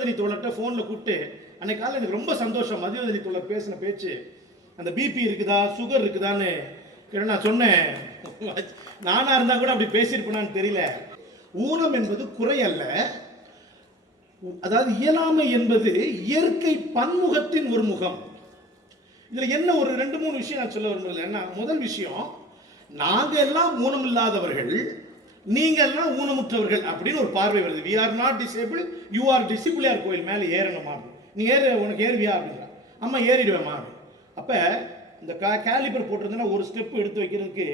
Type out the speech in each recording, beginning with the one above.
மதுவதனி தோழர்கிட்ட ஃபோனில் கூப்பிட்டு அன்னைக்கு காலையில் எனக்கு ரொம்ப சந்தோஷம் மதுவதனி தோழர் பேசின பேச்சு அந்த பிபி இருக்குதா சுகர் இருக்குதான்னு நான் சொன்னேன் நானாக இருந்தால் கூட அப்படி பேசியிருப்பேனான்னு தெரியல ஊனம் என்பது குறை அல்ல அதாவது இயலாமை என்பது இயற்கை பன்முகத்தின் ஒரு முகம் இதில் என்ன ஒரு ரெண்டு மூணு விஷயம் நான் சொல்ல விரும்பல என்ன முதல் விஷயம் நாங்கள் எல்லாம் ஊனம் இல்லாதவர்கள் நீங்கள்லாம் ஊனமுற்றவர்கள் அப்படின்னு ஒரு பார்வை வருது we are not disable you are disable கோயில் மேலே ஏறணுமா நீ ஏறு உனக்கு ஏறுவியா அப்படின்றா அம்மா ஏறிடுவேம்மா அப்போ இந்த கா கேலிபர் போட்டிருந்தேன்னா ஒரு ஸ்டெப் எடுத்து வைக்கிறதுக்கு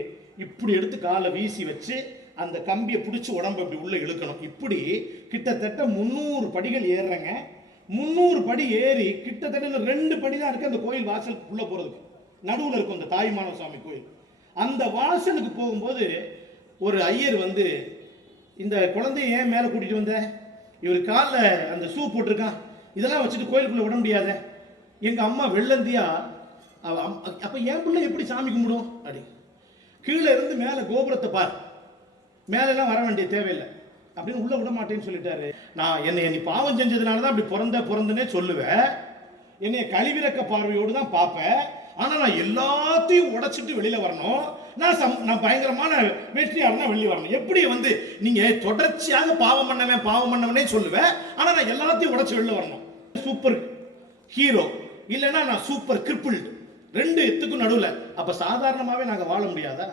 இப்படி எடுத்து காலை வீசி வச்சு அந்த கம்பியை பிடிச்சி உடம்பு இப்படி உள்ளே இழுக்கணும் இப்படி கிட்டத்தட்ட முந்நூறு படிகள் ஏறுறேங்க முந்நூறு படி ஏறி கிட்டத்தட்ட ரெண்டு படி தான் இருக்குது அந்த கோயில் வாசலுக்கு உள்ளே போகிறதுக்கு நடுவில் இருக்கும் அந்த தாய்மானவ சுவாமி கோயில் அந்த வாசலுக்கு போகும்போது ஒரு ஐயர் வந்து இந்த குழந்தைய ஏன் மேலே கூட்டிகிட்டு வந்த இவர் காலில் அந்த ஷூ போட்டிருக்கான் இதெல்லாம் வச்சுட்டு கோயிலுக்குள்ளே விட முடியாத எங்கள் அம்மா வெள்ளந்தியா அப்போ என் பிள்ளை எப்படி சாமி கும்பிடும் அப்படி கீழே இருந்து மேலே கோபுரத்தை பார் மேலெல்லாம் வர வேண்டிய தேவையில்லை அப்படின்னு உள்ளே விட மாட்டேன்னு சொல்லிட்டாரு நான் என்னை நீ பாவம் செஞ்சதுனால தான் அப்படி பிறந்த பிறந்தனே சொல்லுவேன் என்னைய கழிவிறக்க பார்வையோடு தான் பார்ப்பேன் ஆனால் நான் எல்லாத்தையும் உடைச்சிட்டு வெளியில் வரணும் நான் சம் நான் பயங்கரமான வெற்றியாளர்னா வெளியே வரணும் எப்படி வந்து நீங்கள் தொடர்ச்சியாக பாவம் பண்ணவன் பாவம் பண்ணவனே சொல்லுவேன் ஆனால் நான் எல்லாத்தையும் உடச்சி வெளியே வரணும் சூப்பர் ஹீரோ இல்லைன்னா நான் சூப்பர் கிரிப்பிள்டு ரெண்டு எத்துக்கும் நடுவில் அப்போ சாதாரணமாகவே நாங்கள் வாழ முடியாதா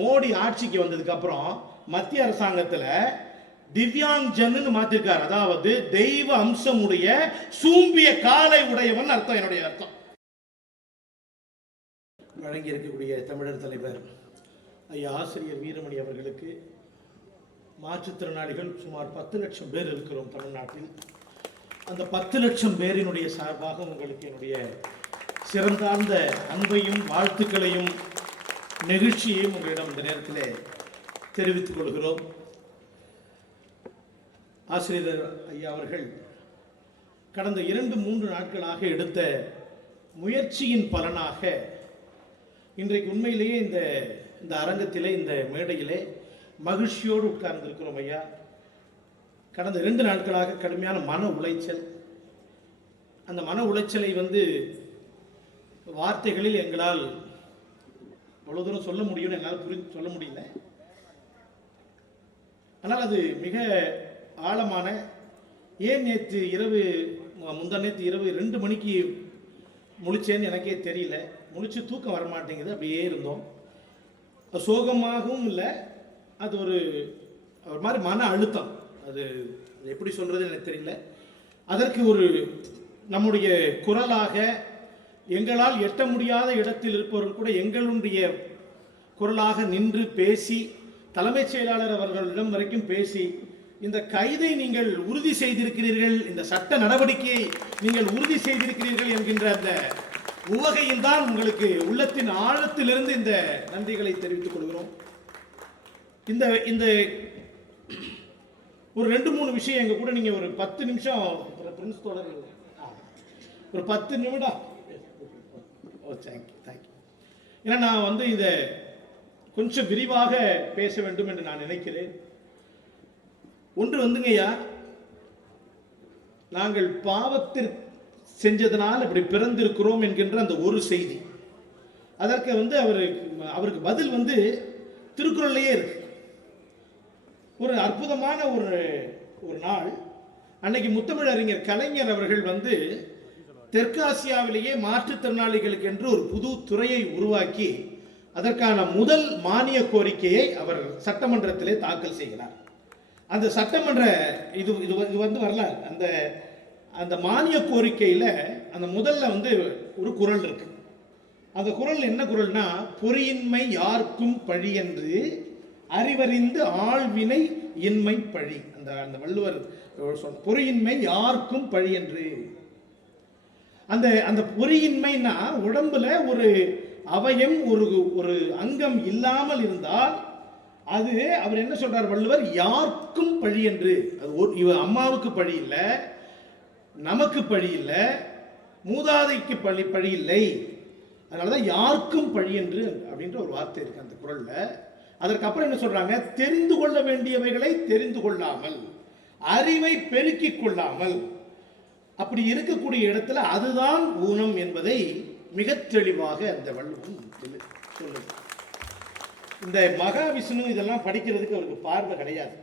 மோடி ஆட்சிக்கு வந்ததுக்கப்புறம் மத்திய அரசாங்கத்தில் திவ்யாங்ஜன்னு மாத்திருக்கார் அதாவது தெய்வ அம்சமுடைய சூம்பிய காலை உடையவன் அர்த்தம் என்னுடைய அர்த்தம் வழங்கியிருக்கக்கூடிய தமிழர் தலைவர் ஐயா ஆசிரியர் வீரமணி அவர்களுக்கு மாற்றுத்திறனாளிகள் சுமார் பத்து லட்சம் பேர் இருக்கிறோம் தமிழ்நாட்டில் அந்த பத்து லட்சம் பேரினுடைய சார்பாக உங்களுக்கு என்னுடைய சிறந்தார்ந்த அன்பையும் வாழ்த்துக்களையும் நெகிழ்ச்சியையும் உங்களிடம் இந்த நேரத்தில் தெரிவித்துக் கொள்கிறோம் ஆசிரியர் ஐயா அவர்கள் கடந்த இரண்டு மூன்று நாட்களாக எடுத்த முயற்சியின் பலனாக இன்றைக்கு உண்மையிலேயே இந்த இந்த அரங்கத்திலே இந்த மேடையிலே மகிழ்ச்சியோடு உட்கார்ந்துருக்கிறோம் ஐயா கடந்த ரெண்டு நாட்களாக கடுமையான மன உளைச்சல் அந்த மன உளைச்சலை வந்து வார்த்தைகளில் எங்களால் அவ்வளோ தூரம் சொல்ல முடியும்னு எங்களால் புரிஞ்சு சொல்ல முடியல ஆனால் அது மிக ஆழமான ஏன் நேற்று இரவு முந்தா நேற்று இரவு ரெண்டு மணிக்கு முழிச்சேன்னு எனக்கே தெரியல முழிச்சு தூக்கம் வரமாட்டேங்குது அப்படியே இருந்தோம் சோகமாகவும் இல்லை அது ஒரு ஒரு மாதிரி மன அழுத்தம் அது எப்படி சொல்கிறது எனக்கு தெரியல அதற்கு ஒரு நம்முடைய குரலாக எங்களால் எட்ட முடியாத இடத்தில் இருப்பவர்கள் கூட எங்களுடைய குரலாக நின்று பேசி தலைமைச் செயலாளர் அவர்களிடம் வரைக்கும் பேசி இந்த கைதை நீங்கள் உறுதி செய்திருக்கிறீர்கள் இந்த சட்ட நடவடிக்கையை நீங்கள் உறுதி செய்திருக்கிறீர்கள் என்கின்ற அந்த உவகையில் தான் உங்களுக்கு உள்ளத்தின் ஆழத்திலிருந்து இந்த நன்றிகளை தெரிவித்துக் கொள்கிறோம் இந்த இந்த ஒரு ரெண்டு மூணு விஷயம் எங்கள் கூட நீங்கள் ஒரு பத்து நிமிஷம் பிரின்ஸ் தொடர்கள் ஒரு பத்து நிமிடம் oh, ஏன்னா நான் வந்து இதை கொஞ்சம் விரிவாக பேச வேண்டும் என்று நான் நினைக்கிறேன் ஒன்று வந்துங்கய்யா நாங்கள் பாவத்தில் செஞ்சதுனால் இப்படி பிறந்திருக்கிறோம் என்கின்ற அந்த ஒரு செய்தி அதற்கு வந்து அவர் அவருக்கு பதில் வந்து திருக்குறள்லையே இருக்கு ஒரு அற்புதமான ஒரு ஒரு நாள் அன்னைக்கு முத்தமிழ் அறிஞர் கலைஞர் அவர்கள் வந்து தெற்காசியாவிலேயே மாற்றுத்திறனாளிகளுக்கு என்று ஒரு புது துறையை உருவாக்கி அதற்கான முதல் மானிய கோரிக்கையை அவர் சட்டமன்றத்திலே தாக்கல் செய்கிறார் அந்த சட்டமன்ற இது இது இது வந்து வரலாறு அந்த அந்த மானிய கோரிக்கையில் அந்த முதல்ல வந்து ஒரு குரல் இருக்கு அந்த குரல் என்ன குரல்னா பொறியின்மை யாருக்கும் பழி என்று அறிவறிந்து ஆழ்வினை இன்மை பழி அந்த அந்த வள்ளுவர் சொன்ன பொறியின்மை யாருக்கும் பழி என்று அந்த அந்த பொறியின்மைனா உடம்புல ஒரு அவயம் ஒரு ஒரு அங்கம் இல்லாமல் இருந்தால் அது அவர் என்ன சொல்றார் வள்ளுவர் யாருக்கும் பழி என்று அது இவர் அம்மாவுக்கு பழி இல்லை நமக்கு பழி இல்லை மூதாதைக்கு பழி பழி இல்லை அதனாலதான் தான் யாருக்கும் பழி என்று அப்படின்ற ஒரு வார்த்தை இருக்கு அந்த குரலில் அப்புறம் என்ன சொல்றாங்க தெரிந்து கொள்ள வேண்டியவைகளை தெரிந்து கொள்ளாமல் அறிவை பெருக்கிக் கொள்ளாமல் அப்படி இருக்கக்கூடிய இடத்துல அதுதான் ஊனம் என்பதை மிக தெளிவாக அந்த வள்ளுவன் சொல்லுது இந்த மகாவிஷ்ணு இதெல்லாம் படிக்கிறதுக்கு அவருக்கு பார்வை கிடையாது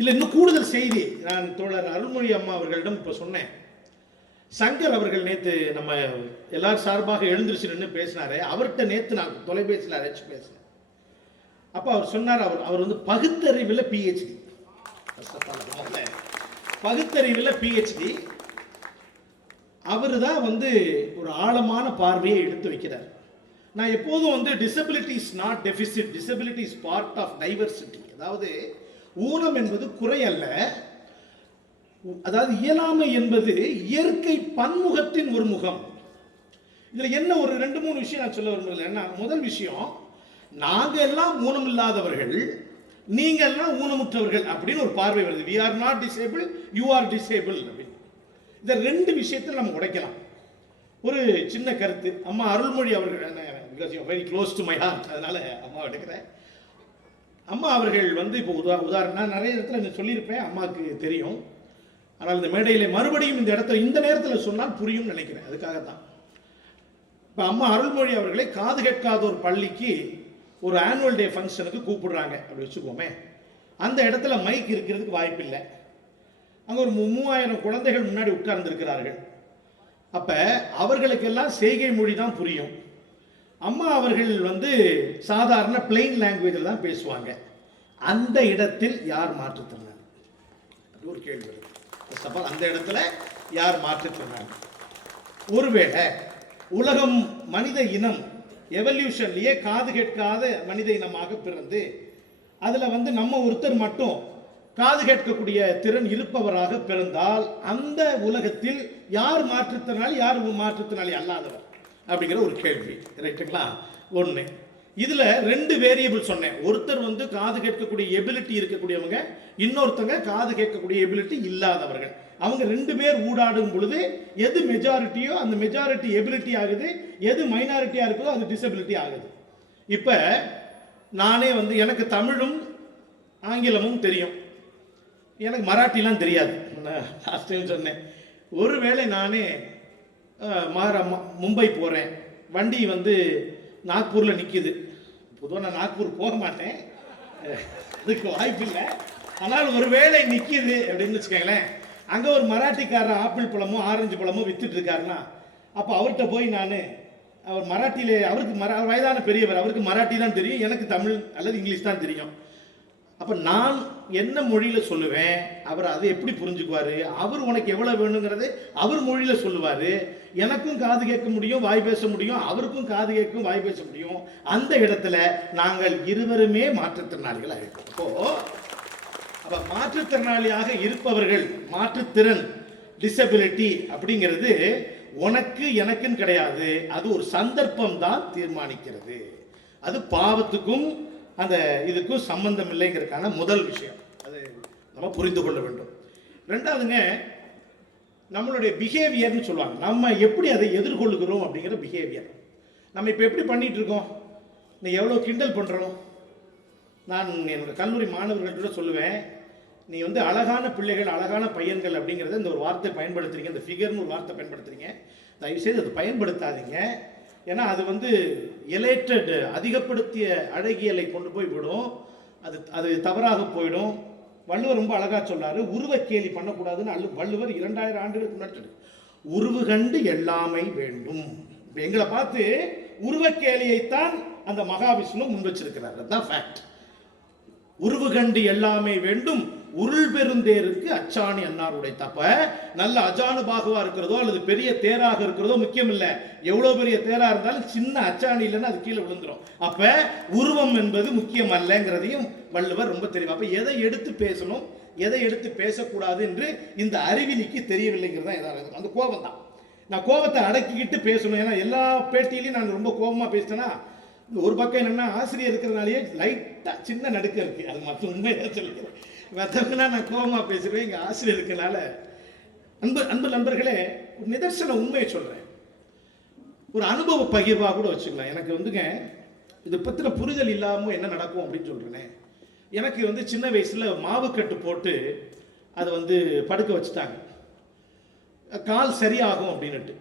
இல்லை இன்னும் கூடுதல் செய்தி நான் தோழர் அருள்மொழி அம்மா அவர்களிடம் இப்போ சொன்னேன் சங்கர் அவர்கள் நேற்று நம்ம எல்லார் சார்பாக எழுந்திருச்சு நின்று பேசினாரு அவர்கிட்ட நேற்று நான் தொலைபேசியில் அழைச்சி பேசினேன் அப்போ அவர் சொன்னார் அவர் அவர் வந்து பகுத்தறிவில் பிஹெச்டி பகுத்தறிவில் பிஹெச்டி அவர் தான் வந்து ஒரு ஆழமான பார்வையை எடுத்து வைக்கிறார் நான் எப்போதும் வந்து disability is not deficit disability is part of diversity அதாவது ஊனம் என்பது குறை அல்ல அதாவது இயலாமை என்பது இயற்கை பன்முகத்தின் ஒரு முகம் இதில் என்ன ஒரு ரெண்டு மூணு விஷயம் நான் சொல்ல விரும்புகிறேன் என்ன முதல் விஷயம் நாங்கள் எல்லாம் ஊனம் இல்லாதவர்கள் நீங்கள் எல்லாம் ஊனமுற்றவர்கள் அப்படின்னு ஒரு பார்வை வருது we are not disable you are disable அப்படின்னு இந்த ரெண்டு விஷயத்தில் நம்ம உடைக்கலாம் ஒரு சின்ன கருத்து அம்மா அருள்மொழி அவர்கள் because you very close to my heart அதனால் அம்மாவை எடுக்கிறேன் அம்மா அவர்கள் வந்து இப்போ உதா உதாரணம் நான் நிறைய இடத்துல இந்த சொல்லியிருப்பேன் அம்மாவுக்கு தெரியும் ஆனால் இந்த மேடையில் மறுபடியும் இந்த இடத்துல இந்த நேரத்தில் சொன்னால் புரியும் நினைக்கிறேன் அதுக்காகத்தான் இப்போ அம்மா அருள்மொழி அவர்களை காது கேட்காத ஒரு பள்ளிக்கு ஒரு ஆனுவல் டே ஃபங்க்ஷனுக்கு கூப்பிடுறாங்க அப்படி வச்சுக்கோமே அந்த இடத்துல மைக் இருக்கிறதுக்கு வாய்ப்பில்லை அங்கே ஒரு மூவாயிரம் குழந்தைகள் முன்னாடி உட்கார்ந்துருக்கிறார்கள் அப்போ அவர்களுக்கெல்லாம் செய்கை மொழி தான் புரியும் அம்மா அவர்கள் வந்து சாதாரண பிளெயின் லாங்குவேஜில் தான் பேசுவாங்க அந்த இடத்தில் யார் மாற்றுத்திறனாளி ஒரு கேள்வி அந்த இடத்துல யார் மாற்றுத்திறனாளி ஒருவேளை உலகம் மனித இனம் எவல்யூஷன்லேயே காது கேட்காத மனித இனமாக பிறந்து அதில் வந்து நம்ம ஒருத்தர் மட்டும் காது கேட்கக்கூடிய திறன் இருப்பவராக பிறந்தால் அந்த உலகத்தில் யார் மாற்றுத்திறனாளி யார் மாற்றுத்திறனாளி அல்லாதவர் அப்படிங்கிற ஒரு கேள்வி ரைட்டுங்களா ஒன்று இதில் ரெண்டு வேரியபிள் சொன்னேன் ஒருத்தர் வந்து காது கேட்கக்கூடிய எபிலிட்டி இருக்கக்கூடியவங்க இன்னொருத்தங்க காது கேட்கக்கூடிய எபிலிட்டி இல்லாதவர்கள் அவங்க ரெண்டு பேர் ஊடாடும் பொழுது எது மெஜாரிட்டியோ அந்த மெஜாரிட்டி எபிலிட்டி ஆகுது எது மைனாரிட்டியாக இருக்குதோ அது டிசபிலிட்டி ஆகுது இப்போ நானே வந்து எனக்கு தமிழும் ஆங்கிலமும் தெரியும் எனக்கு மராட்டிலாம் தெரியாது லாஸ்ட் டைம் சொன்னேன் ஒருவேளை நானே மகாரா மும்பை போகிறேன் வண்டி வந்து நாக்பூரில் நிற்கிது பொதுவாக நான் நாக்பூர் போக மாட்டேன் அதுக்கு வாய்ப்பு இல்லை ஆனால் ஒரு வேளை நிற்கிது அப்படின்னு வச்சுக்கோங்களேன் அங்கே ஒரு மராட்டிக்காரன் ஆப்பிள் பழமோ ஆரஞ்சு பழமோ விற்றுட்ருக்காருன்னா அப்போ அவர்கிட்ட போய் நான் அவர் மராட்டியிலே அவருக்கு மரா வயதான பெரியவர் அவருக்கு மராட்டி தான் தெரியும் எனக்கு தமிழ் அல்லது இங்கிலீஷ் தான் தெரியும் அப்போ நான் என்ன மொழியில் சொல்லுவேன் அவர் அதை எப்படி புரிஞ்சுக்குவார் அவர் உனக்கு எவ்வளோ வேணுங்கிறதே அவர் மொழியில் சொல்லுவார் எனக்கும் காது கேட்க முடியும் வாய் பேச முடியும் அவருக்கும் காது கேட்கும் வாய் பேச முடியும் அந்த இடத்துல நாங்கள் இருவருமே மாற்றுத்திறனாளிகளாக இருக்கோம் அப்போ அப்போ மாற்றுத்திறனாளியாக இருப்பவர்கள் மாற்றுத்திறன் டிசபிலிட்டி அப்படிங்கிறது உனக்கு எனக்குன்னு கிடையாது அது ஒரு சந்தர்ப்பம் தான் தீர்மானிக்கிறது அது பாவத்துக்கும் அந்த இதுக்கும் சம்பந்தம் இல்லைங்கிறதுக்கான முதல் விஷயம் அது நம்ம புரிந்து கொள்ள வேண்டும் ரெண்டாவதுங்க நம்மளுடைய பிஹேவியர்னு சொல்லுவாங்க நம்ம எப்படி அதை எதிர்கொள்ளுகிறோம் அப்படிங்கிற பிஹேவியர் நம்ம இப்போ எப்படி பண்ணிகிட்டு இருக்கோம் நீ எவ்வளோ கிண்டல் பண்ணுறோம் நான் என்னோடய கல்லூரி மாணவர்கள்கிட்ட சொல்லுவேன் நீ வந்து அழகான பிள்ளைகள் அழகான பையன்கள் அப்படிங்கிறத இந்த ஒரு வார்த்தை பயன்படுத்துகிறீங்க இந்த ஃபிகர்னு ஒரு வார்த்தை பயன்படுத்துகிறீங்க தயவுசெய்து அதை பயன்படுத்தாதீங்க ஏன்னா அது வந்து எலேட்டட் அதிகப்படுத்திய அழகியலை கொண்டு போய் விடும் அது அது தவறாக போயிடும் வள்ளுவர் ரொம்ப அழகாக சொல்றாரு உருவ கேலி பண்ணக்கூடாதுன்னு அல்ல வள்ளுவர் இரண்டாயிரம் ஆண்டுகளுக்கு முன்னாடி உருவு கண்டு எல்லாமை வேண்டும் எங்களை பார்த்து உருவ கேலியைத்தான் அந்த மகாவிஷ்ணு முன் வச்சிருக்கிறார் அதுதான் ஃபேக்ட் உருவு கண்டு எல்லாமே வேண்டும் உருள் பெருந்தேருக்கு அச்சாணி அன்னாருடைய தப்ப நல்ல அஜானு பாகுவா இருக்கிறதோ அல்லது பெரிய தேராக இருக்கிறதோ முக்கியம் இல்லை எவ்வளோ பெரிய தேரா இருந்தாலும் சின்ன அச்சாணி இல்லைன்னா அது கீழே விழுந்துடும் அப்ப உருவம் என்பது முக்கியம் அல்லங்கிறதையும் வள்ளுவர் ரொம்ப தெரியும் அப்ப எதை எடுத்து பேசணும் எதை எடுத்து பேசக்கூடாது என்று இந்த அறிவிலிக்கு தெரியவில்லைங்கிறது தான் அந்த கோபம் தான் நான் கோபத்தை அடக்கிக்கிட்டு பேசணும் ஏன்னா எல்லா பேட்டியிலையும் நான் ரொம்ப கோபமாக பேசிட்டேன்னா ஒரு பக்கம் என்னென்னா ஆசிரியர் இருக்கிறதுனாலேயே லைட்டாக சின்ன நடுக்க இருக்குது அது மற்ற உண்மையாக சொல்லிக்கிறேன் மற்றவங்களாம் நான் கோபமாக பேசுகிறேன் எங்கள் ஆசிரியர் அன்பு அன்பு நண்பர்களே ஒரு நிதர்சன உண்மையை சொல்கிறேன் ஒரு அனுபவ பகிர்வாக கூட வச்சுக்கலாம் எனக்கு வந்துங்க இது பற்றின புரிதல் இல்லாமல் என்ன நடக்கும் அப்படின்னு சொல்கிறேனே எனக்கு வந்து சின்ன வயசில் மாவுக்கட்டு போட்டு அதை வந்து படுக்க வச்சுட்டாங்க கால் சரியாகும் அப்படின்னுட்டு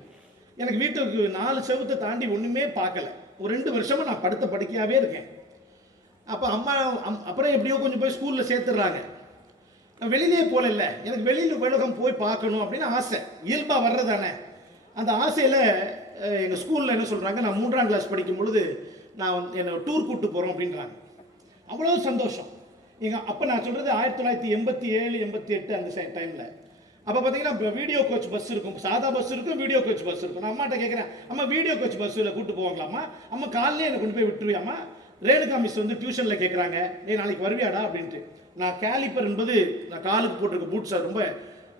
எனக்கு வீட்டுக்கு நாலு செவத்தை தாண்டி ஒன்றுமே பார்க்கல ஒரு ரெண்டு வருஷமாக நான் படுத்த படுக்கையாகவே இருக்கேன் அப்போ அம்மா அப்புறம் எப்படியோ கொஞ்சம் போய் ஸ்கூலில் சேர்த்துடுறாங்க நான் வெளியிலே போல இல்லை எனக்கு வெளியில் உலகம் போய் பார்க்கணும் அப்படின்னு ஆசை இயல்பாக வர்றதானே அந்த ஆசையில் எங்கள் ஸ்கூலில் என்ன சொல்கிறாங்க நான் மூன்றாம் கிளாஸ் படிக்கும் பொழுது நான் என்னை டூர் கூட்டு போகிறோம் அப்படின்றாங்க அவ்வளோ சந்தோஷம் எங்க அப்போ நான் சொல்கிறது ஆயிரத்தி தொள்ளாயிரத்தி எண்பத்தி ஏழு எண்பத்தி எட்டு அந்த டைமில் அப்போ பார்த்தீங்கன்னா வீடியோ கோச் பஸ் இருக்கும் சாதா பஸ் இருக்கும் வீடியோ கோச் பஸ் இருக்கும் நான் அம்மாட்ட கேட்குறேன் அம்மா வீடியோ கோச் பஸ்ஸில் கூப்பிட்டு போவாங்களாமா அம்மா காலையில என்னை கொண்டு போய் விட்டுருவியாமா ரேணுகா மிஸ் வந்து டியூஷனில் கேட்குறாங்க நீ நாளைக்கு வருவியாடா அப்படின்ட்டு நான் கேலிப்பர் என்பது நான் காலுக்கு போட்டிருக்க பூட்ஸாக ரொம்ப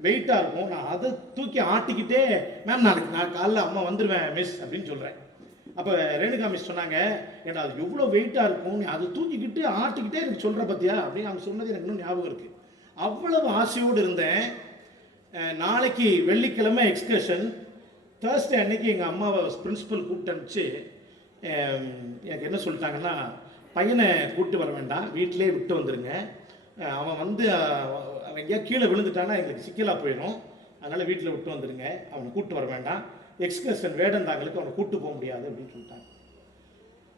வெயிட்டாக இருக்கும் நான் அதை தூக்கி ஆட்டிக்கிட்டே மேம் நாளைக்கு நான் காலைல அம்மா வந்துடுவேன் மிஸ் அப்படின்னு சொல்கிறேன் அப்போ ரேணுகா மிஸ் சொன்னாங்க ஏன்னா அது எவ்வளோ வெயிட்டாக இருக்கும் நீ அதை தூக்கிக்கிட்டு ஆட்டிக்கிட்டே எனக்கு சொல்கிற பார்த்தியா அப்படின்னு அவங்க சொன்னது எனக்கு இன்னும் ஞாபகம் இருக்குது அவ்வளவு ஆசையோடு இருந்தேன் நாளைக்கு வெள்ளிக்கிழமை எக்ஸ்கர்ஷன் தேர்ஸ்டே அன்னைக்கு எங்கள் அம்மாவை பிரின்ஸிபல் கூப்பிட்டு அனுப்பிச்சு எனக்கு என்ன சொல்லிட்டாங்கன்னா பையனை கூப்பிட்டு வர வேண்டாம் வீட்டிலே விட்டு வந்துடுங்க அவன் வந்து அவன் எங்கேயா கீழே விழுந்துட்டான்னா எங்களுக்கு சிக்கலாக போயிடும் அதனால் வீட்டில் விட்டு வந்துடுங்க அவனை கூப்பிட்டு வர வேண்டாம் எக்ஸ்கர்ஷன் வேடந்தாங்களுக்கு அவனை கூப்பிட்டு போக முடியாது அப்படின்னு சொல்லிட்டாங்க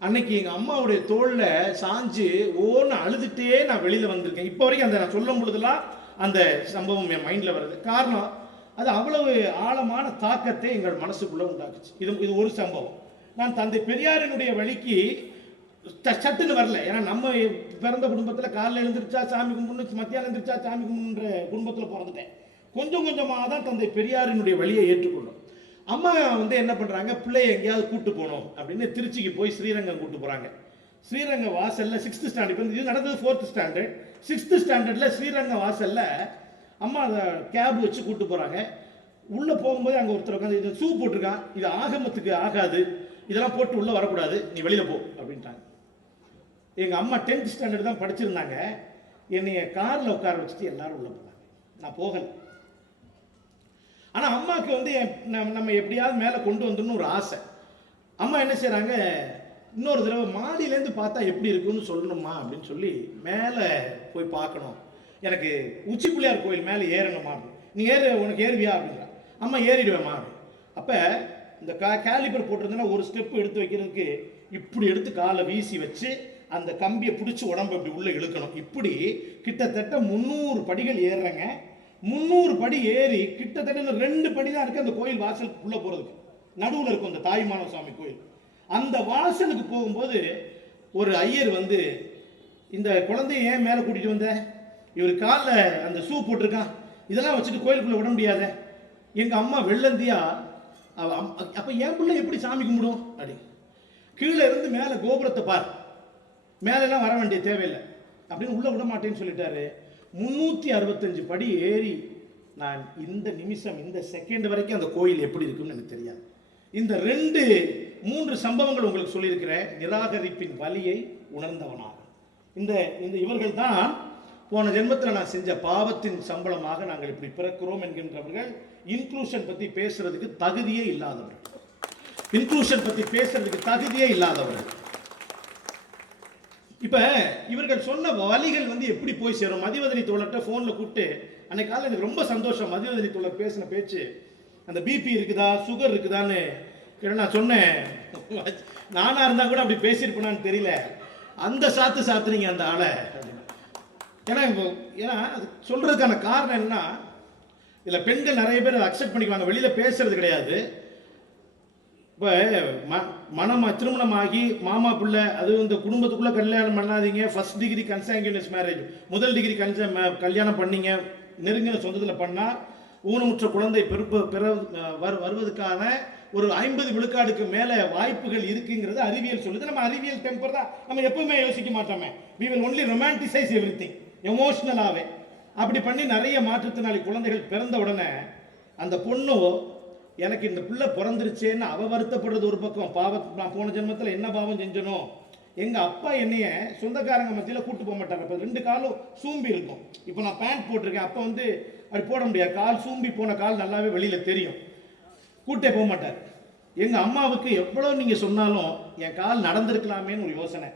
அன்னைக்கு எங்கள் அம்மாவுடைய தோளில் சாஞ்சு ஓன்னு அழுதுகிட்டே நான் வெளியில் வந்திருக்கேன் இப்போ வரைக்கும் அந்த நான் சொல்லும் பொழுதுலாம் அந்த சம்பவம் என் மைண்டில் வருது காரணம் அது அவ்வளவு ஆழமான தாக்கத்தை எங்கள் மனசுக்குள்ளே உண்டாக்குச்சு இது இது ஒரு சம்பவம் நான் தந்தை பெரியாரினுடைய வழிக்கு சட்டுன்னு வரல ஏன்னா நம்ம பிறந்த குடும்பத்தில் காலைல எழுந்திரிச்சா சாமி கும்பிடணும் மத்தியானம் எழுந்திரிச்சா சாமி கும்பிடுன்ற குடும்பத்தில் பிறந்துட்டேன் கொஞ்சம் கொஞ்சமாக தான் தந்தை பெரியாரினுடைய வழியை ஏற்றுக்கொள்ளும் அம்மா வந்து என்ன பண்ணுறாங்க பிள்ளைய எங்கேயாவது கூட்டு போகணும் அப்படின்னு திருச்சிக்கு போய் ஸ்ரீரங்கம் கூட்டு போகிறாங்க ஸ்ரீரங்க வாசலில் சிக்ஸ்த்து ஸ்டாண்டர்ட் இது நடந்தது ஃபோர்த்து ஸ்டாண்டர்ட் சிக்ஸ்த்து ஸ்டாண்டர்டில் ஸ்ரீரங்க வாசலில் அம்மா அதை கேப் வச்சு கூப்பிட்டு போகிறாங்க உள்ளே போகும்போது அங்கே ஒருத்தர் உட்காந்து இது ஷூ போட்டிருக்கான் இது ஆகமத்துக்கு ஆகாது இதெல்லாம் போட்டு உள்ளே வரக்கூடாது நீ வெளியில் போ அப்படின்ட்டாங்க எங்கள் அம்மா டென்த் ஸ்டாண்டர்ட் தான் படிச்சிருந்தாங்க என்னைய காரில் உட்கார வச்சுட்டு எல்லாரும் உள்ள போனாங்க நான் போகல ஆனால் அம்மாவுக்கு வந்து நம்ம எப்படியாவது மேலே கொண்டு வந்துடணும் ஒரு ஆசை அம்மா என்ன செய்கிறாங்க இன்னொரு தடவை மாடியிலேருந்து பார்த்தா எப்படி இருக்குன்னு சொல்லணுமா அப்படின்னு சொல்லி மேலே போய் பார்க்கணும் எனக்கு உச்சி பிள்ளையார் கோயில் மேலே ஏறணுமா நீ ஏறு உனக்கு ஏறுவியா அப்படின்றான் அம்மா ஏறிடுவேம்மா அப்போ இந்த கா கேலிபர் போட்டிருந்தேன்னா ஒரு ஸ்டெப் எடுத்து வைக்கிறதுக்கு இப்படி எடுத்து காலை வீசி வச்சு அந்த கம்பியை பிடிச்சி உடம்பு இப்படி உள்ளே இழுக்கணும் இப்படி கிட்டத்தட்ட முந்நூறு படிகள் ஏறுறேங்க முந்நூறு படி ஏறி கிட்டத்தட்ட ரெண்டு படி தான் இருக்குது அந்த கோயில் வாசலுக்கு உள்ளே போகிறதுக்கு நடுவில் இருக்கும் அந்த தாய்மான சுவாமி கோயில் அந்த வாசலுக்கு போகும்போது ஒரு ஐயர் வந்து இந்த குழந்தைய ஏன் மேலே கூட்டிகிட்டு வந்த இவர் காலில் அந்த ஷூ போட்டிருக்கான் இதெல்லாம் வச்சுட்டு கோயிலுக்குள்ளே விட முடியாத எங்கள் அம்மா வெள்ளந்தியா அப்போ என் பிள்ளை எப்படி சாமி கும்பிடும் அப்படி கீழே இருந்து மேலே கோபுரத்தை பார் மேலெல்லாம் வர வேண்டிய தேவையில்லை அப்படின்னு உள்ளே விட மாட்டேன்னு சொல்லிட்டாரு முன்னூத்தி அறுபத்தஞ்சு படி ஏறி நான் இந்த நிமிஷம் இந்த செகண்ட் வரைக்கும் அந்த கோயில் எப்படி இருக்குன்னு எனக்கு தெரியாது இந்த ரெண்டு மூன்று சம்பவங்கள் உங்களுக்கு சொல்லியிருக்கிறேன் நிராகரிப்பின் வலியை உணர்ந்தவனாக இந்த இந்த இவர்கள் தான் போன ஜென்மத்தில் நான் செஞ்ச பாவத்தின் சம்பளமாக நாங்கள் இப்படி பிறக்கிறோம் என்கின்றவர்கள் இன்க்ளூஷன் பற்றி பேசுறதுக்கு தகுதியே இல்லாதவர்கள் இன்க்ளூஷன் பற்றி பேசுறதுக்கு தகுதியே இல்லாதவர்கள் இப்போ இவர்கள் சொன்ன வழிகள் வந்து எப்படி போய் சேரும் மதிவதனி தோழர்கிட்ட ஃபோனில் கூப்பிட்டு அன்னைக்கு காலையில் எனக்கு ரொம்ப சந்தோஷம் மதிவதனி தோழர் பேசின பேச்சு அந்த பிபி இருக்குதா சுகர் இருக்குதான்னு நான் சொன்னேன் நானாக இருந்தால் கூட அப்படி பேசியிருப்பேனான்னு தெரியல அந்த சாத்து சாத்துறீங்க அந்த ஆளை ஏன்னா இப்போ ஏன்னா அது சொல்கிறதுக்கான காரணம் என்னன்னா இதில் பெண்கள் நிறைய பேர் அதை அக்செப்ட் பண்ணிக்குவாங்க வெளியில் பேசுறது கிடையாது இப்போ ம மனம் திருமணமாகி மாமா பிள்ளை அது இந்த குடும்பத்துக்குள்ளே கல்யாணம் பண்ணாதீங்க ஃபர்ஸ்ட் டிகிரி கன்சாங்கியூனியஸ் மேரேஜ் முதல் டிகிரி கன்சா கல்யாணம் பண்ணீங்க நெருங்கின சொந்தத்தில் பண்ணால் ஊனமுற்ற குழந்தை பெருப்பு பெற வரு வருவதற்கான ஒரு ஐம்பது விழுக்காடுக்கு மேலே வாய்ப்புகள் இருக்குங்கிறது அறிவியல் சொல்லுது நம்ம அறிவியல் டெம்பர் தான் நம்ம எப்பவுமே யோசிக்க மாட்டோமே we will only romanticize every thing எமோஷ்னலாகவே அப்படி பண்ணி நிறைய மாற்றுத்திறனாளி குழந்தைகள் பிறந்த உடனே அந்த பொண்ணு எனக்கு இந்த பிள்ளை பிறந்துருச்சேன்னு அவ வருத்தப்படுறது ஒரு பக்கம் பாவம் நான் போன ஜென்மத்தில் என்ன பாவம் செஞ்சனோ எங்கள் அப்பா என்னைய சொந்தக்காரங்க மத்தியில் கூட்டு போக மாட்டாங்க இப்போ ரெண்டு காலும் சூம்பி இருக்கும் இப்போ நான் பேண்ட் போட்டிருக்கேன் அப்போ வந்து அப்படி போட முடியாது கால் சூம்பி போன கால் நல்லாவே வெளியில் தெரியும் கூட்டே போக மாட்டார் எங்கள் அம்மாவுக்கு எவ்வளோ நீங்கள் சொன்னாலும் என் கால் நடந்திருக்கலாமேன்னு ஒரு யோசனை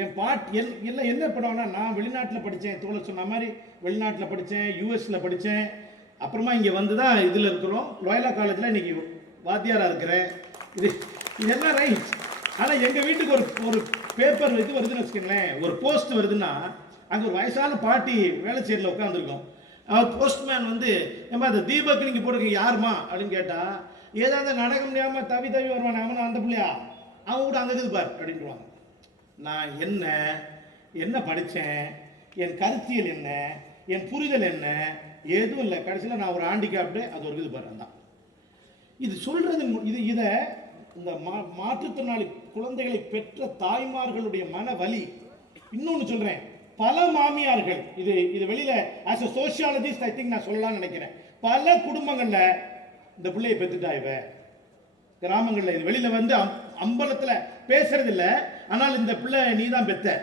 என் பாட் எல் எல்லாம் என்ன பண்ணுவாங்கன்னா நான் வெளிநாட்டில் படித்தேன் தோழர் சொன்ன மாதிரி வெளிநாட்டில் படித்தேன் யூஎஸில் படித்தேன் அப்புறமா இங்கே வந்து தான் இதில் இருக்கிறோம் லோயலா காலேஜில் இன்றைக்கி வாத்தியாராக இருக்கிறேன் இது இதெல்லாம் ரைட் ஆனால் எங்கள் வீட்டுக்கு ஒரு ஒரு பேப்பர் இது வருதுன்னு வச்சுக்கோங்களேன் ஒரு போஸ்ட் வருதுன்னா அங்கே ஒரு வயசான பாட்டி வேலை செய்யல உட்காந்துருக்கோம் அவர் போஸ்ட்மேன் வந்து ஏமா அந்த தீபக் நீங்கள் போட்டுருக்கீங்க யாருமா அப்படின்னு கேட்டால் ஏதாவது நடக்க முடியாமல் தவி தவி வருவான் அவனும் அந்த பிள்ளையா அவன் கூட அங்கே இருக்குது பார் அப்படின்வாங்க நான் என்ன என்ன படித்தேன் என் கருத்தியல் என்ன என் புரிதல் என்ன எதுவும் இல்லை கடைசியில் நான் ஒரு ஹாண்டிகேப்டு அது ஒரு இது பண்ணுறேன் தான் இது சொல்கிறது இது இதை இந்த மா மாற்றுத்திறனாளி குழந்தைகளை பெற்ற தாய்மார்களுடைய மன வலி இன்னொன்று சொல்கிறேன் பல மாமியார்கள் இது இது வெளியில் as a sociologist I think நான் சொல்லலாம்னு நினைக்கிறேன் பல குடும்பங்களில் இந்த பிள்ளையை பெற்றுட்டா இவ கிராமங்களில் இது வெளியில் வந்து அம் அம்பலத்தில் பேசுறதில்லை ஆனால் இந்த பிள்ளை நீ தான் பெத்த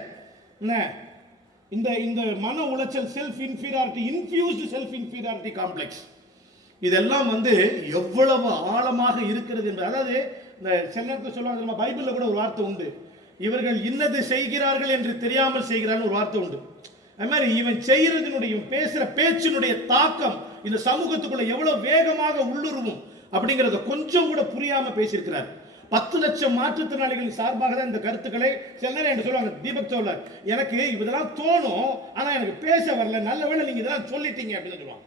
இந்த இந்த மன உளைச்சல் self inferiority infused self inferiority complex இதெல்லாம் வந்து எவ்வளவு ஆழமாக இருக்கிறது என்று அதாவது இந்த சில நேரத்தில் சொல்லுவாங்க நம்ம பைபிளில் கூட ஒரு வார்த்தை உண்டு இவர்கள் இன்னது செய்கிறார்கள் என்று தெரியாமல் செய்கிறான்னு ஒரு வார்த்தை உண்டு அது மாதிரி இவன் செய்கிறதுனுடைய பேசுகிற பேச்சினுடைய தாக்கம் இந்த சமூகத்துக்குள்ள எவ்வளோ வேகமாக உள்ளுருவும் அப்படிங்கிறத கொஞ்சம் கூட புரியாமல் பேசியிருக்கிறார் பத்து லட்சம் மாற்றுத்திறனாளிகள் சார்பாக தான் இந்த கருத்துக்களை சில என்று சொல்லுவாங்க தீபக் சோழர் எனக்கு இதெல்லாம் தோணும் ஆனால் எனக்கு பேச வரல நல்ல வேலை நீங்கள் இதெல்லாம் சொல்லிட்டீங்க அப்படின்னு சொல்லுவாங்க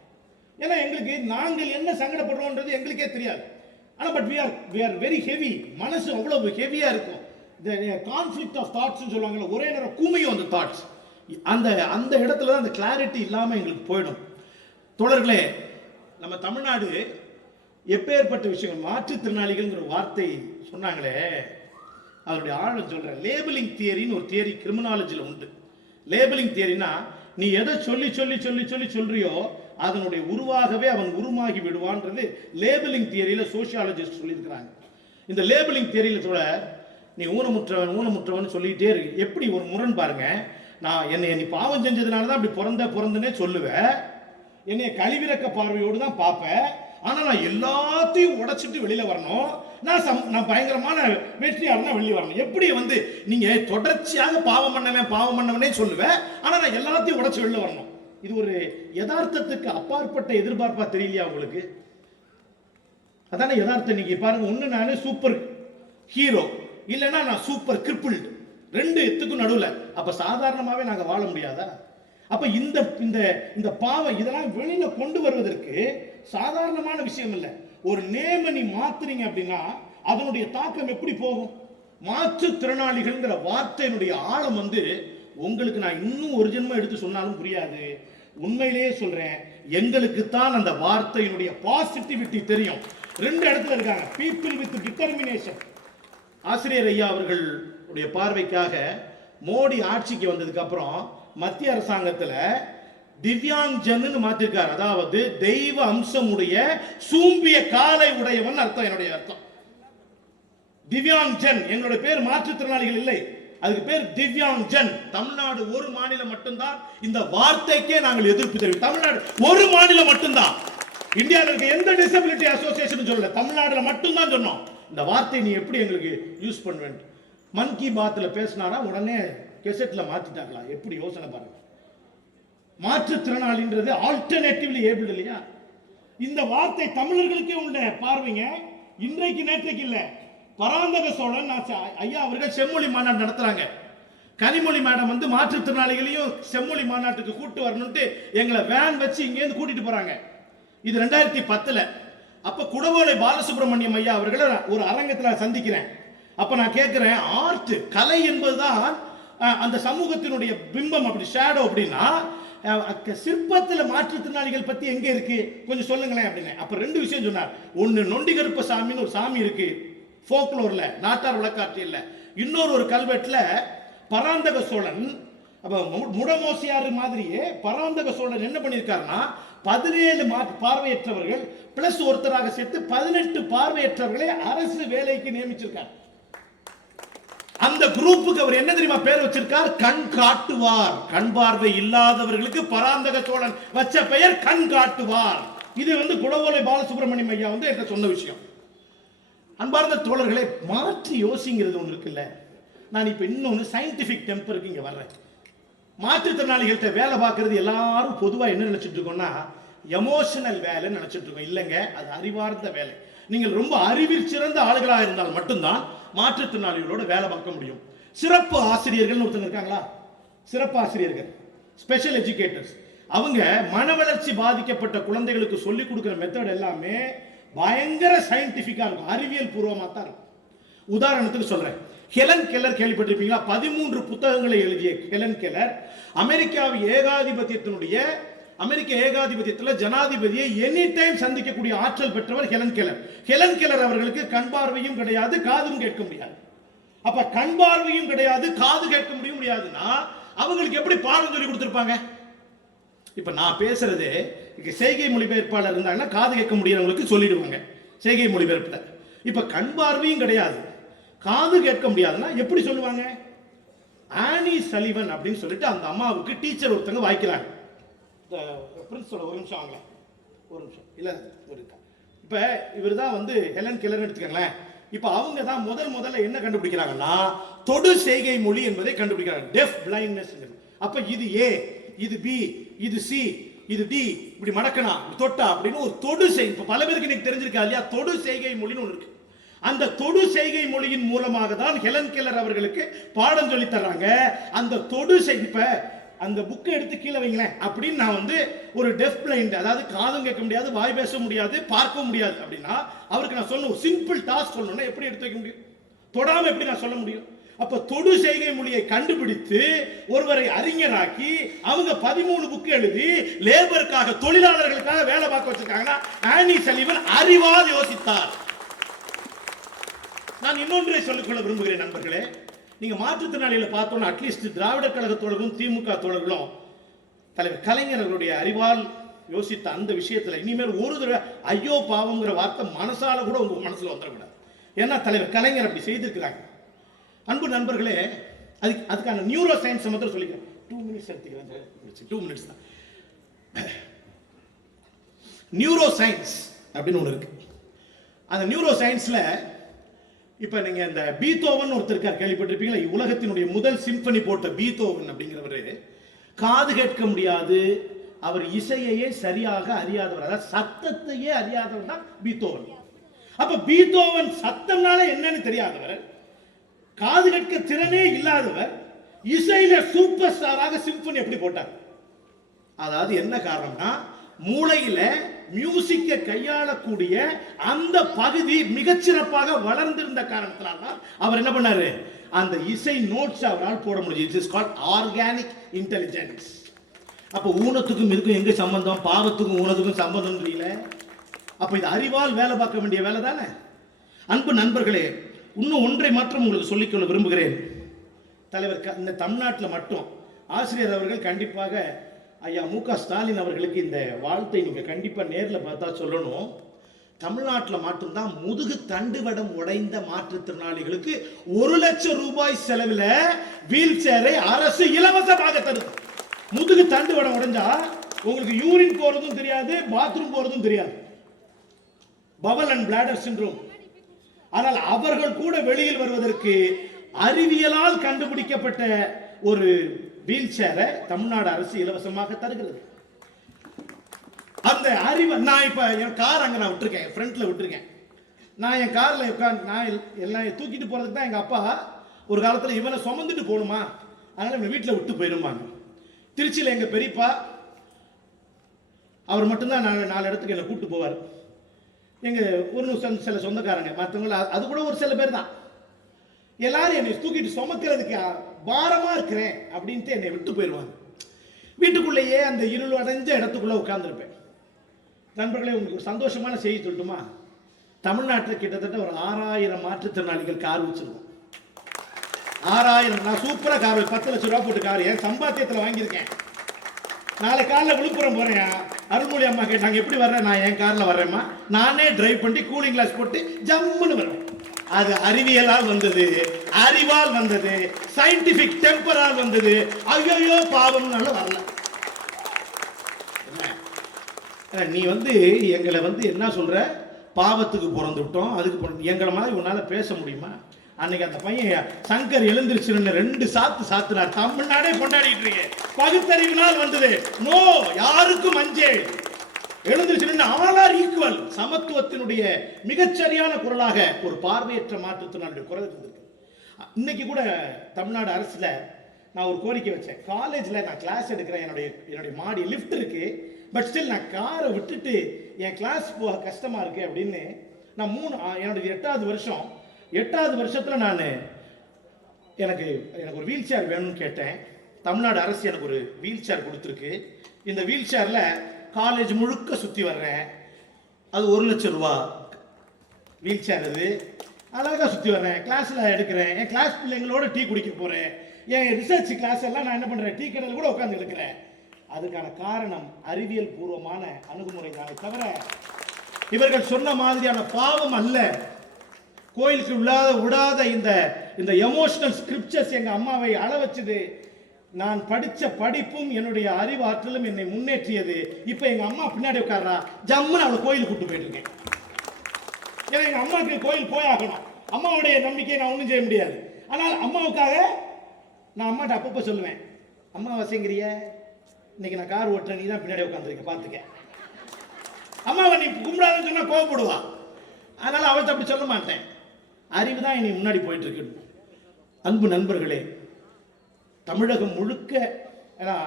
ஏன்னா எங்களுக்கு நாங்கள் என்ன சங்கடப்படுறோன்றது எங்களுக்கே தெரியாது ஆனால் but we are we are very heavy மனசு அவ்வளவு ஹெவியாக இருக்கும் இந்த கான்ஃப்ளிக்ட் ஆஃப் தாட்ஸ்னு சொல்லுவாங்கல்ல ஒரே நேரம் கூமியும் அந்த தாட்ஸ் அந்த அந்த இடத்துல தான் அந்த கிளாரிட்டி இல்லாமல் எங்களுக்கு போயிடும் தொடர்களே நம்ம தமிழ்நாடு எப்பேற்பட்ட விஷயங்கள் மாற்றுத்திறனாளிகள்ங்கிற வார்த்தை சொன்னாங்களே அதனுடைய ஆழம் சொல்கிற லேபிளிங் தியரின்னு ஒரு தியரி கிரிமினாலஜியில் உண்டு லேபிளிங் தியரினா நீ எதை சொல்லி சொல்லி சொல்லி சொல்லி சொல்றியோ அதனுடைய உருவாகவே அவன் உருமாகி விடுவான்றது லேபிளிங் தியரியில் சோசியாலஜிஸ்ட் சொல்லியிருக்கிறாங்க இந்த லேபிளிங் தியரியில் சொல்ல நீ ஊனமுற்றவன் ஊனமுற்றவன் சொல்லிகிட்டே இருக்கு எப்படி ஒரு முரண் பாருங்க நான் என்னை நீ பாவம் செஞ்சதுனால தான் அப்படி பிறந்த பிறந்தனே சொல்லுவேன் என்னைய கழிவிறக்க பார்வையோடு தான் பார்ப்பேன் ஆனால் நான் எல்லாத்தையும் உடைச்சிட்டு வெளியில் வரணும் நான் சம் நான் பயங்கரமான வெற்றியாளர்னா வெளியே வரணும் எப்படி வந்து நீங்கள் தொடர்ச்சியாக பாவம் பண்ணவேன் பாவம் பண்ணவனே சொல்லுவேன் ஆனால் நான் எல்லாத்தையும் உடைச்சி வெளியில் வரணும் இது ஒரு யதார்த்தத்துக்கு அப்பாற்பட்ட எதிர்பார்ப்பாக தெரியலையா உங்களுக்கு அதான யதார்த்தம் நீங்கள் பாருங்கள் ஒன்று நான் சூப்பர் ஹீரோ இல்லைன்னா நான் சூப்பர் கிரிப்பிள் ரெண்டு எத்துக்கும் நடுவில் அப்போ சாதாரணமாகவே நாங்கள் வாழ முடியாதா அப்ப இந்த இந்த இந்த பாவம் இதெல்லாம் வெளியில கொண்டு வருவதற்கு சாதாரணமான விஷயம் இல்லை ஒரு நேம நீ மாத்துறீங்க அப்படின்னா அதனுடைய தாக்கம் எப்படி போகும் மாற்றுத்திறனாளிகள்ங்கிற வார்த்தையினுடைய ஆழம் வந்து உங்களுக்கு நான் இன்னும் ஒரு ஜென்மம் எடுத்து சொன்னாலும் புரியாது உண்மையிலேயே சொல்றேன் எங்களுக்கு தான் அந்த வார்த்தையினுடைய பாசிட்டிவிட்டி தெரியும் ரெண்டு இடத்துல இருக்காங்க பீப்புள் வித் டிட்டர்மினேஷன் ஆசிரியர் ஐயா அவர்களுடைய பார்வைக்காக மோடி ஆட்சிக்கு வந்ததுக்கு அப்புறம் மத்திய அரசாங்கத்தில் திவ்யாங்ஜன்னு மாத்திருக்கார் அதாவது தெய்வ அம்சம் உடைய சூம்பிய காலை உடையவன் அர்த்தம் என்னுடைய அர்த்தம் திவ்யாங்ஜன் என்னுடைய பேர் மாற்றுத்திறனாளிகள் இல்லை அதுக்கு பேர் திவ்யாங்ஜன் தமிழ்நாடு ஒரு மாநிலம் மட்டும்தான் இந்த வார்த்தைக்கே நாங்கள் எதிர்ப்பு தெரிவித்தோம் தமிழ்நாடு ஒரு மாநிலம் மட்டும்தான் இந்தியாவில் இருக்க எந்த டிசபிலிட்டி அசோசியேஷன் சொல்லல தமிழ்நாட்டில் மட்டும்தான் சொன்னோம் இந்த வார்த்தை நீ எப்படி எங்களுக்கு யூஸ் பண்ணுவேன் மன் கி பாத்தில் பேசினாரா உடனே கெசட்டில் மாற்றிட்டாங்களா எப்படி யோசனை பாருங்க மாற்றுத்திறனாளின்றது ஆல்டர்னேட்டிவ்லி ஏபிள் இல்லையா இந்த வார்த்தை தமிழர்களுக்கே உள்ள பார்வைங்க இன்றைக்கு நேற்றைக்கு இல்லை பராந்தக சோழன் ஐயா அவர்கள் செம்மொழி மாநாடு நடத்துறாங்க கனிமொழி மேடம் வந்து மாற்றுத்திறனாளிகளையும் செம்மொழி மாநாட்டுக்கு கூட்டு வரணும்ட்டு எங்களை வேன் வச்சு இங்கேருந்து கூட்டிட்டு போறாங்க இது ரெண்டாயிரத்தி பத்துல அப்ப குடவோலை பாலசுப்ரமணியம் ஐயா அவர்களை ஒரு அரங்கத்தில் சந்திக்கிறேன் அப்ப நான் கேட்கிறேன் ஆர்ட் கலை என்பதுதான் அந்த சமூகத்தினுடைய பிம்பம் அப்படி ஷேடோ அப்படின்னா சிற்பத்தில் மாற்றுத்திறனாளிகள் பற்றி எங்கே இருக்கு கொஞ்சம் சொல்லுங்களேன் அப்படின்னு அப்போ ரெண்டு விஷயம் சொன்னார் ஒன்று நொண்டிகருப்ப சாமின்னு ஒரு சாமி இருக்கு ஃபோக்லோரில் நாட்டார் விளக்காட்சியில் இன்னொரு ஒரு கல்வெட்டில் பராந்தக சோழன் அப்போ முடமோசியார் மாதிரியே பராந்தக சோழன் என்ன பண்ணியிருக்காருன்னா பதினேழு மா பார்வையற்றவர்கள் பிளஸ் ஒருத்தராக சேர்த்து பதினெட்டு பார்வையற்றவர்களை அரசு வேலைக்கு நியமிச்சிருக்காரு அந்த குரூப்புக்கு அவர் என்ன தெரியுமா பேர் வச்சிருக்கார் கண் காட்டுவார் கண் பார்வை இல்லாதவர்களுக்கு பராந்தக சோழன் வச்ச பெயர் கண் காட்டுவார் இது வந்து குடவோலை பாலசுப்ரமணியம் ஐயா வந்து என்ன சொன்ன விஷயம் அன்பார்ந்த தோழர்களை மாற்றி யோசிங்கிறது ஒன்று இருக்குல்ல நான் இப்போ இன்னொன்று சயின்டிஃபிக் டெம்பருக்கு இங்கே வர்றேன் மாற்றுத்திறனாளிகள்கிட்ட வேலை பார்க்கறது எல்லாரும் பொதுவாக என்ன நினச்சிட்டு இருக்கோம்னா எமோஷனல் வேலைன்னு நினச்சிட்டு இருக்கோம் இல்லைங்க அது அறிவார்ந்த வேலை நீங்கள் ரொம்ப அறிவில் சிறந்த ஆளுகளாக இருந்தால் மட்டும்தான் மாற்றுத்திறனாளிகளோட வேலை பார்க்க முடியும் சிறப்பு ஆசிரியர்கள் ஒருத்தங்க இருக்காங்களா சிறப்பு ஆசிரியர்கள் ஸ்பெஷல் எஜுகேட்டர்ஸ் அவங்க மன வளர்ச்சி பாதிக்கப்பட்ட குழந்தைகளுக்கு சொல்லிக் கொடுக்குற மெத்தட் எல்லாமே பயங்கர சயின்டிஃபிக்காக இருக்கும் அறிவியல் பூர்வமாக தான் இருக்கும் உதாரணத்துக்கு சொல்கிறேன் ஹெலன் கெல்லர் கேள்விப்பட்டிருப்பீங்களா பதிமூன்று புத்தகங்களை எழுதிய ஹெலன் கெல்லர் அமெரிக்காவின் ஏகாதிபத்தியத்தினுடைய அமெரிக்க ஏகாதிபத்தியத்தில் ஜனாதிபதியை எனி டைம் சந்திக்கக்கூடிய ஆற்றல் பெற்றவர் ஹெலன் கெலர் ஹெலன் கெலர் அவர்களுக்கு கண் பார்வையும் கிடையாது காதும் கேட்க முடியாது அப்ப கண் பார்வையும் கிடையாது காது கேட்க முடியும் முடியாதுன்னா அவங்களுக்கு எப்படி பாடம் சொல்லி கொடுத்துருப்பாங்க இப்ப நான் பேசுறது செய்கை மொழிபெயர்ப்பாளர் இருந்தாங்கன்னா காது கேட்க முடியாதவங்களுக்கு சொல்லிடுவாங்க செய்கை மொழிபெயர்ப்புல இப்ப கண் பார்வையும் கிடையாது காது கேட்க முடியாதுன்னா எப்படி சொல்லுவாங்க ஆனி சலிவன் அப்படின்னு சொல்லிட்டு அந்த அம்மாவுக்கு டீச்சர் ஒருத்தங்க வாய்க்கிறாங்க பிரின்ஸோட ஒரு நிமிஷம் வாங்க ஒரு நிமிஷம் இல்லை ஒரு இப்போ இவர் தான் வந்து ஹெலன் கிளர்னு எடுத்துக்கோங்களேன் இப்போ அவங்க தான் முதல் முதல்ல என்ன கண்டுபிடிக்கிறாங்கன்னா தொடு செய்கை மொழி என்பதை கண்டுபிடிக்கிறாங்க டெஃப் பிளைண்ட்னஸ் அப்போ இது ஏ இது பி இது சி இது டி இப்படி மடக்கணா தொட்டா அப்படின்னு ஒரு தொடு செய் இப்போ பல பேருக்கு இன்னைக்கு தெரிஞ்சிருக்கா இல்லையா தொடு செய்கை மொழின்னு ஒன்று இருக்கு அந்த தொடு செய்கை மொழியின் மூலமாக தான் ஹெலன் கெல்லர் அவர்களுக்கு பாடம் சொல்லி தர்றாங்க அந்த தொடு செய் இப்போ அந்த புக்கை எடுத்து கீழே வைங்களேன் அப்படின்னு நான் வந்து ஒரு டெஃப் பிளைண்ட் அதாவது காதும் கேட்க முடியாது வாய் பேச முடியாது பார்க்க முடியாது அப்படின்னா அவருக்கு நான் சொன்ன சிம்பிள் டாஸ்க் சொல்லணும்னா எப்படி எடுத்து வைக்க முடியும் தொடாமல் எப்படி நான் சொல்ல முடியும் அப்போ தொடு செய்கை மொழியை கண்டுபிடித்து ஒருவரை அறிஞராக்கி அவங்க பதிமூணு புக்கு எழுதி லேபருக்காக தொழிலாளர்களுக்காக வேலை பார்க்க வச்சிருக்காங்கன்னா ஆனி சலீவன் அறிவால் யோசித்தார் நான் இன்னொன்றை சொல்லிக்கொள்ள விரும்புகிறேன் நண்பர்களே நீங்கள் மாற்றுத்திறனாளிகளை பார்த்தோன்னா அட்லீஸ்ட் திராவிட கழக தோழர்களும் திமுக தோழர்களும் தலைவர் கலைஞர்களுடைய அறிவால் யோசித்த அந்த விஷயத்தில் இனிமேல் ஒரு தடவை ஐயோ பாவங்கிற வார்த்தை மனசால கூட உங்கள் மனசில் வந்துடக்கூடாது ஏன்னா தலைவர் கலைஞர் அப்படி செய்திருக்கிறாங்க அன்பு நண்பர்களே அதுக்கு அதுக்கான நியூரோ சயின்ஸ் மட்டும் சொல்லிக்கிறேன் டூ மினிட்ஸ் எடுத்துக்கிறேன் டூ மினிட்ஸ் தான் நியூரோ சயின்ஸ் அப்படின்னு ஒன்று இருக்குது அந்த நியூரோ சயின்ஸில் இப்போ நீங்கள் இந்த பீத்தோவன் ஒருத்தர் கேள்விப்பட்டிருப்பீங்களா உலகத்தினுடைய முதல் சிம்பனி போட்ட பீத்தோவன் அப்படிங்கிறவர் காது கேட்க முடியாது அவர் இசையையே சரியாக அறியாதவர் அதாவது சத்தத்தையே அறியாதவர் தான் பீத்தோவன் அப்போ பீத்தோவன் சத்தம்னால என்னன்னு தெரியாதவர் காது கேட்க திறனே இல்லாதவர் இசையில சூப்பர் ஸ்டாராக சிம்பனி எப்படி போட்டார் அதாவது என்ன காரணம்னா மூளையில மியூசிக்கை கையாளக்கூடிய அந்த பகுதி மிகச்சிறப்பாக வளர்ந்திருந்த காரணத்தினால் தான் அவர் என்ன பண்ணாரு அந்த இசை நோட்ஸ் அவரால் போட முடியும் இஸ் கால் ஆர்கானிக் இன்டெலிஜென்ஸ் அப்போ ஊனத்துக்கும் இருக்கும் எங்கே சம்பந்தம் பாவத்துக்கும் ஊனத்துக்கும் சம்பந்தம் தெரியல அப்போ இது அறிவால் வேலை பார்க்க வேண்டிய வேலை தானே அன்பு நண்பர்களே இன்னும் ஒன்றை மாற்றம் உங்களுக்கு சொல்லிக்கொள்ள விரும்புகிறேன் தலைவர் இந்த தமிழ்நாட்டில் மட்டும் ஆசிரியர் அவர்கள் கண்டிப்பாக ஐயா மு க ஸ்டாலின் அவர்களுக்கு இந்த வாழ்த்தை நீங்கள் கண்டிப்பாக நேரில் பார்த்தா சொல்லணும் தமிழ்நாட்டில் மட்டும்தான் முதுகு தண்டுவடம் உடைந்த மாற்றுத்திறனாளிகளுக்கு ஒரு லட்சம் ரூபாய் செலவில் வீல் சேரை அரசு இலவசமாக தருது முதுகு தண்டுவடம் உடைஞ்சா உங்களுக்கு யூரின் போகிறதும் தெரியாது பாத்ரூம் போகிறதும் தெரியாது பவல் அண்ட் பிளாடர் சின்ரோம் ஆனால் அவர்கள் கூட வெளியில் வருவதற்கு அறிவியலால் கண்டுபிடிக்கப்பட்ட ஒரு வீல் சேரை தமிழ்நாடு அரசு இலவசமாக தருகிறது அந்த அறிவை நான் இப்போ என் கார் அங்கே நான் விட்டுருக்கேன் ஃப்ரண்ட்டில் விட்டுருக்கேன் நான் என் காரில் உட்காந்து நான் எல்லாம் தூக்கிட்டு போகிறதுக்கு தான் எங்கள் அப்பா ஒரு காலத்தில் இவனை சுமந்துட்டு போகணுமா அதனால் இவன் வீட்டில் விட்டு போயிருமாங்க திருச்சியில் எங்கள் பெரியப்பா அவர் மட்டும்தான் நாலு நாலு இடத்துக்கு என்னை கூப்பிட்டு போவார் எங்கள் ஒரு சில சொந்தக்காரங்க மற்றவங்கள அது கூட ஒரு சில பேர் தான் எல்லாரும் என்னை தூக்கிட்டு சுமக்கிறதுக்கு பாரமாக இருக்கிறேன் அப்படின்ட்டு என்னை விட்டு போயிடுவாங்க வீட்டுக்குள்ளேயே அந்த இருள் அடைஞ்ச இடத்துக்குள்ளே உட்காந்துருப்பேன் நண்பர்களே உங்களுக்கு சந்தோஷமான செய்தி சொல்லட்டுமா தமிழ்நாட்டில் கிட்டத்தட்ட ஒரு ஆறாயிரம் மாற்றுத்திறனாளிகள் கார் வச்சுருக்கோம் ஆறாயிரம் நான் சூப்பராக கார் பத்து லட்ச ரூபா போட்டு கார் என் சம்பாத்தியத்தில் வாங்கியிருக்கேன் நாளை காலைல விழுப்புரம் போகிறேன் அருள்மொழி அம்மா கேட்டாங்க எப்படி வர்றேன் நான் என் காரில் வர்றேம்மா நானே டிரைவ் பண்ணி கூலிங் கிளாஸ் போட்டு ஜம்முன்னு வரேன் அது அறிவியலால் வந்தது அறிவால் வந்தது சயின்டிபிக் டெம்பரால் வந்தது ஐயோ பாவம் வரல நீ வந்து எங்களை வந்து என்ன சொல்ற பாவத்துக்கு பிறந்து விட்டோம் அதுக்கு எங்களை மாதிரி உன்னால் பேச முடியுமா அன்னைக்கு அந்த பையன் சங்கர் எழுந்திருச்சுன்னு ரெண்டு சாத்து சாத்துனார் தமிழ்நாடே கொண்டாடிட்டு இருக்கு பகுத்தறிவினால் வந்தது நோ யாருக்கும் மஞ்சள் எழுந்துச்சுன்னு ஆல் ஈக்குவல் சமத்துவத்தினுடைய மிகச்சரியான குரலாக ஒரு பார்வையற்ற மாற்றுத்திறனாளுடைய குரல் இருந்திருக்கு இன்னைக்கு கூட தமிழ்நாடு அரசில் நான் ஒரு கோரிக்கை வச்சேன் காலேஜில் நான் கிளாஸ் எடுக்கிறேன் என்னுடைய என்னுடைய மாடி லிஃப்ட் இருக்குது பட் ஸ்டில் நான் காரை விட்டுட்டு என் கிளாஸ் போக கஷ்டமாக இருக்குது அப்படின்னு நான் மூணு என்னுடைய எட்டாவது வருஷம் எட்டாவது வருஷத்தில் நான் எனக்கு எனக்கு ஒரு வீல் சேர் வேணும்னு கேட்டேன் தமிழ்நாடு அரசு எனக்கு ஒரு வீல் சேர் கொடுத்துருக்கு இந்த வீல் சேரில் காலேஜ் முழுக்க சுற்றி வர்றேன் அது ஒரு லட்சம் ரூபா வீல் சேர் அது அழகாக சுற்றி வர்றேன் கிளாஸில் எடுக்கிறேன் என் கிளாஸ் பிள்ளைங்களோட டீ குடிக்க போகிறேன் என் ரிசர்ச் கிளாஸ் எல்லாம் நான் என்ன பண்ணுறேன் டீ கடையில் கூட உட்காந்து எடுக்கிறேன் அதுக்கான காரணம் அறிவியல் பூர்வமான அணுகுமுறை தானே தவிர இவர்கள் சொன்ன மாதிரியான பாவம் அல்ல கோயிலுக்கு உள்ளாத விடாத இந்த இந்த எமோஷனல் ஸ்கிரிப்சர்ஸ் எங்கள் அம்மாவை அள வச்சது நான் படித்த படிப்பும் என்னுடைய அறிவாற்றலும் என்னை முன்னேற்றியது இப்போ எங்கள் அம்மா பின்னாடி உட்காரா ஜம்முன்னு அவளை கோயிலுக்கு கூட்டு போயிட்டுருக்கேன் ஏன்னா எங்கள் அம்மாவுக்கு கோயில் போயாகணும் அம்மாவுடைய நம்பிக்கையை நான் ஒன்றும் செய்ய முடியாது ஆனால் அம்மாவுக்காக நான் அம்மாட்ட அப்பப்போ சொல்லுவேன் அம்மா வசங்கிறிய இன்னைக்கு நான் கார் ஓட்டுறேன் நீ தான் பின்னாடி உட்காந்துருக்கேன் பார்த்துக்க அம்மாவை நீ கும்பிடாதுன்னு சொன்னால் கோவப்படுவா அதனால் அவள்கிட்ட அப்படி சொல்ல மாட்டேன் அறிவு தான் இனி முன்னாடி போயிட்டுருக்கு அன்பு நண்பர்களே தமிழகம் முழுக்க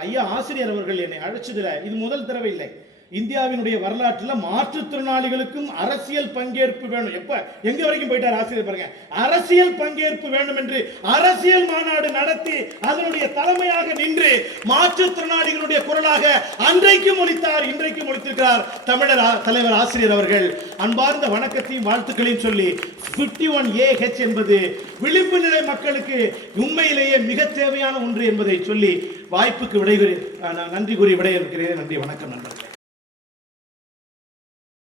ஐயா ஆசிரியர் அவர்கள் என்னை அழைச்சதுல இது முதல் தடவை இல்லை இந்தியாவினுடைய வரலாற்றில் மாற்றுத்திறனாளிகளுக்கும் அரசியல் பங்கேற்பு வேணும் எப்ப எங்க வரைக்கும் போயிட்டார் ஆசிரியர் பாருங்க அரசியல் பங்கேற்பு வேண்டும் என்று அரசியல் மாநாடு நடத்தி அதனுடைய தலைமையாக நின்று மாற்றுத்திறனாளிகளுடைய குரலாக அன்றைக்கும் ஒழித்தார் இன்றைக்கும் ஒழித்திருக்கிறார் தமிழர் தலைவர் ஆசிரியர் அவர்கள் அன்பார்ந்த வணக்கத்தையும் வாழ்த்துக்களையும் சொல்லி பிப்டி ஒன் ஏ ஹெச் என்பது விளிம்பு நிலை மக்களுக்கு உண்மையிலேயே மிக தேவையான ஒன்று என்பதை சொல்லி வாய்ப்புக்கு விடைபெறு நன்றி கூறி விடையிருக்கிறேன் நன்றி வணக்கம் நண்பர்கள்